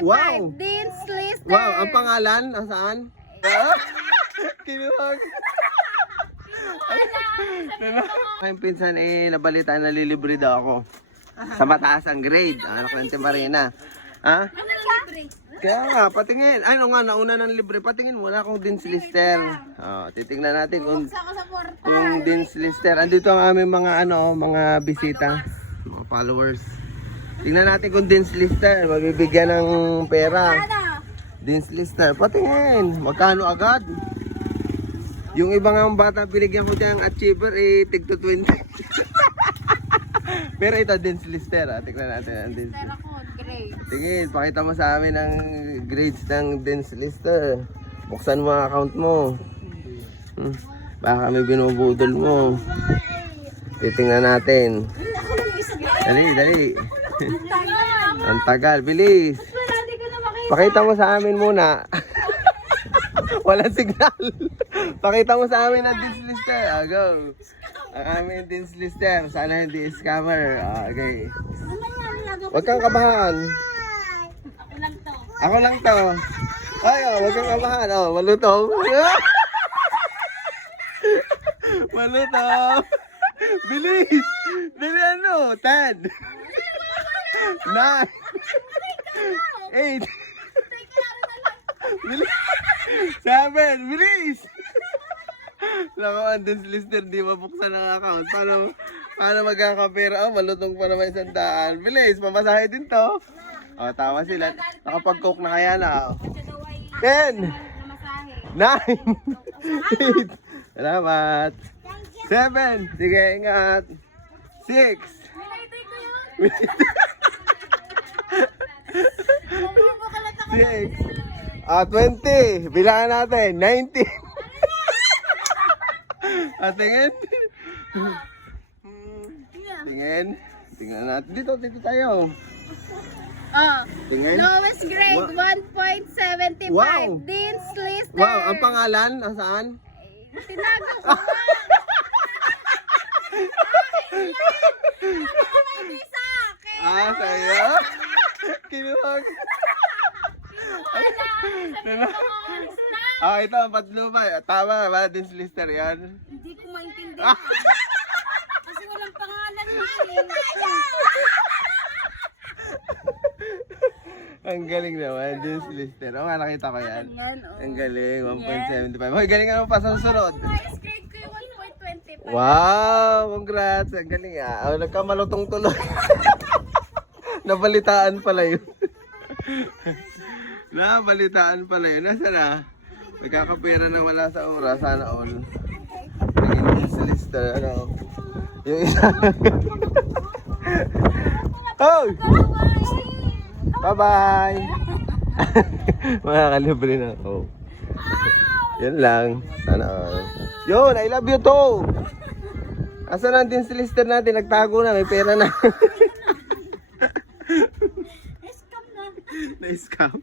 Wow. Dean's Lister. Wow, ang pangalan, nasaan? Kinuhag. Ang pinsan nabalitaan na lilibre daw ako. Sa mataas ang grade. Anak ng Marina. Ha? Kaya nga, patingin. Ano nga, nauna ng libre. Patingin muna kung Dean's Lister. Titingnan natin kung Dean's Lister. Andito ang aming mga mga bisita. Mga followers. Tingnan natin kung Dean's Lister. Mabibigyan ng pera. Dean's Lister. Patingin. Magkano agad? Yung ibang ang bata binigyan ko dyan achiever tig to 20. Pero ito Dean's Lister. Tingnan natin ang Dean's Lister. Tingin, pakita mo sa amin ang grades ng Dean's Lister. Buksan mo ang account mo. Baka may binubudol mo. Titingnan natin. Dali. Ang tagal, bilis. Pakita mo sa amin muna. Walang signal. Pakita mo sa amin ang Dean's Lister. Go. Ang aming Dean's Lister. Sana hindi scammer. Okay. Huwag kang kabahan. Ako lang to. Ay, huwag kang kabahan. Malutong. Malutong. Bilis. Dali 10. 9. 8. Bilis. 7. Bilis. Naku, ang Dean's Lister, di mabuksan ang account. Paano magkakapera? Malutong pa naman 100. Bilis, mamasahe din to. Tama sila. Nakapag-coke na kaya na. 10. 9. 8. Salamat. 7. Sige, ingat. 6. 20. Bilangan natin. 19. Tingin. Tingnan natin. Dito tayo. Tingin. Lowest grade, 1.75. Wow. Dean's Lister. Wow, ang pangalan, nasaan? Tinago ko. Sa'yo? Kinuhag. Ito, Patlupa. Tama ba? Dean's Lister yan? Hindi ko maintindihan. Kasi walang pangalan yun. Ang galing naman, Dean's Lister. Nakita ko yan. Ang galing, 1.75. Hoy, galing ano pa sa susunod. Lowest grade ko yung 1.25. Wow, congrats. Ang galing nagkamalutong tuloy. Nabalitaan pala yun. Nabalitaan pala yun. Nasaan na? Nagkakapera na wala sa oras. Sana all. Naging Dean's Lister. Yung isa. Oh! Bye-bye! Makakalibre na ako. Yan lang. Sana all. Yun, I love you too! Asan ang Dean's Lister natin? Nagtago na, may pera na. Na-scam.